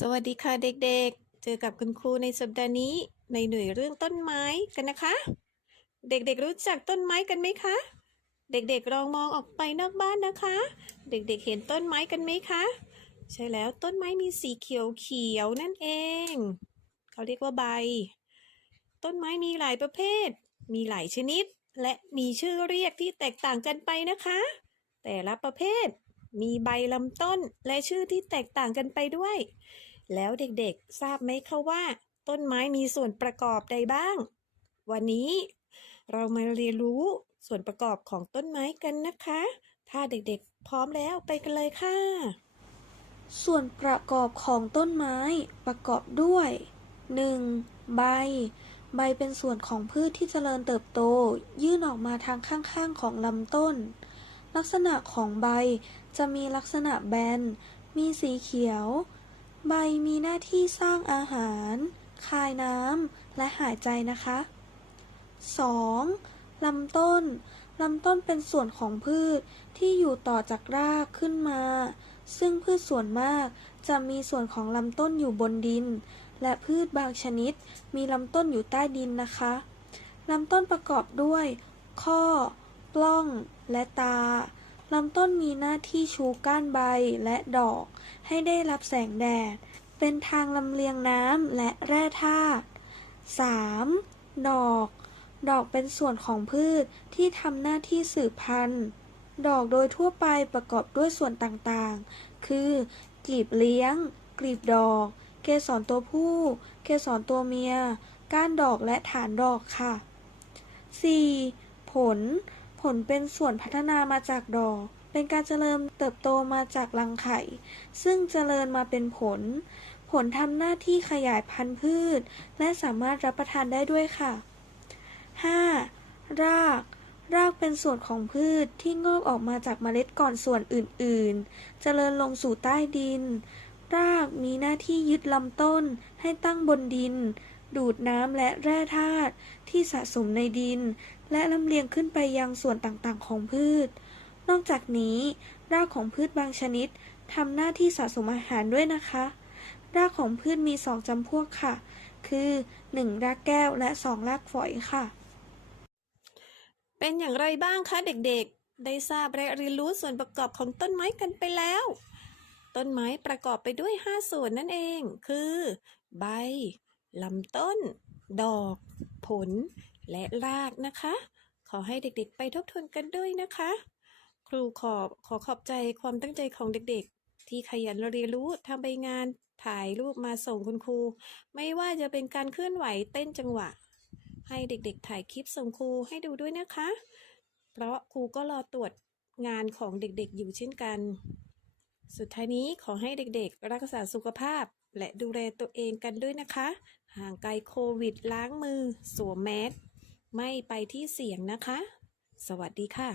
สวัสดีค่ะเด็กๆ เจอกับคุณครูในสัปดาห์นี้ในหน่วยเรื่องต้นไม้กันนะคะ เด็กๆรู้จักต้นไม้กันไหมคะ เด็กๆลองมองออกไปนอกบ้านนะคะ เด็กๆเห็นต้นไม้กันไหมคะ ใช่แล้วต้นไม้มีสีเขียวเขียวนั่นเอง เขาเรียกว่าใบ ต้นไม้มีหลายประเภท มีหลายชนิด และมีชื่อเรียกที่แตกต่างกันไปนะคะ แต่ละประเภทมีใบลำต้นและชื่อที่แตกต่างกันไปด้วย แล้วเด็กๆ ทราบไหมคะว่า ต้นไม้มีส่วนประกอบใดบ้าง วันนี้เรามาเรียนรู้ส่วนประกอบของต้นไม้กันนะคะ ถ้าเด็กๆ พร้อมแล้วไปกันเลยค่ะ ส่วนประกอบของต้นไม้ประกอบด้วย 1. ใบ ใบเป็นส่วนของพืชที่เจริญเติบโต ยื่นออกมาทางข้างๆของลำต้น ลักษณะของใบจะมีลักษณะแบน มีสีเขียว ใบมีหน้าที่สร้างอาหาร คายน้ำ และหายใจนะคะ 2. ลำต้น ลำต้นเป็นส่วนของพืชที่อยู่ต่อจากรากขึ้นมา ซึ่งพืชส่วนมากจะมีส่วนของลำต้นอยู่บนดิน และพืชบางชนิดมีลำต้นอยู่ใต้ดินนะคะ ลำต้นประกอบด้วย ข้อ ปล้อง และตา ลำต้นมีหน้าที่ชูก้านใบและดอก ให้ได้รับแสงแดด เป็นทางลำเลียงน้ำและแร่ธาตุ 3. ดอก ดอกเป็นส่วนของพืชที่ทำหน้าที่สืบพันธุ์ ดอกโดยทั่วไปประกอบด้วยส่วนต่างๆ คือกลีบเลี้ยง กลีบดอก เกสรตัวผู้ เกสรตัวเมีย ก้านดอกและฐานดอกค่ะ 4. ผล ผลเป็นส่วนพัฒนามาจากดอก เป็นการเจริญเติบโตมาจากรังไข่ ซึ่งเจริญมาเป็นผล ผลทำหน้าที่ขยายพันธุ์พืช และสามารถรับประทานได้ด้วยค่ะ 5. ราก รากเป็นส่วนของพืชที่งอกออกมาจากเมล็ดก่อนส่วนอื่นๆ เจริญลงสู่ใต้ดิน รากมีหน้าที่ยึดลำต้นให้ตั้งบนดิน ดูดน้ำและแร่ธาตุที่สะสมในดิน และลำเลียงขึ้นไปยังส่วนต่างๆ ของพืช นอกจากนี้รากของพืชบางชนิดทำหน้าที่สะสมอาหารด้วยนะคะ รากของพืชมีสองจำพวกค่ะ คือ 1. รากแก้วและ 2. รากฝอยค่ะ เป็นอย่างไรบ้างคะเด็กๆ ได้ทราบและเรียนรู้ส่วนประกอบของต้นไม้กันไปแล้ว ต้นไม้ประกอบไปด้วย 5 ส่วนนั่นเอง คือ ใบ ลำต้น ดอก ผล และรากนะคะ ขอให้เด็กๆ ไปทบทวนกันด้วยนะคะ ครูขอบขอขอบใจความตั้งใจของเด็กๆ ที่ขยันเรียนรู้ทำใบงานถ่ายรูปมาส่งคุณครู ไม่ว่าจะเป็นการเคลื่อนไหวเต้นจังหวะ ให้เด็กๆ ถ่ายคลิปส่งครูให้ดูด้วยนะคะ เพราะครูก็รอตรวจงานของเด็กๆ อยู่เช่นกัน สุดท้ายนี้ขอให้เด็กๆ รักษาสุขภาพ และดูแลตัวเองกันด้วยนะคะ ห่างไกลโควิดล้างมือ สวมแมสไม่ไปที่เสี่ยงนะคะ สวัสดีค่ะ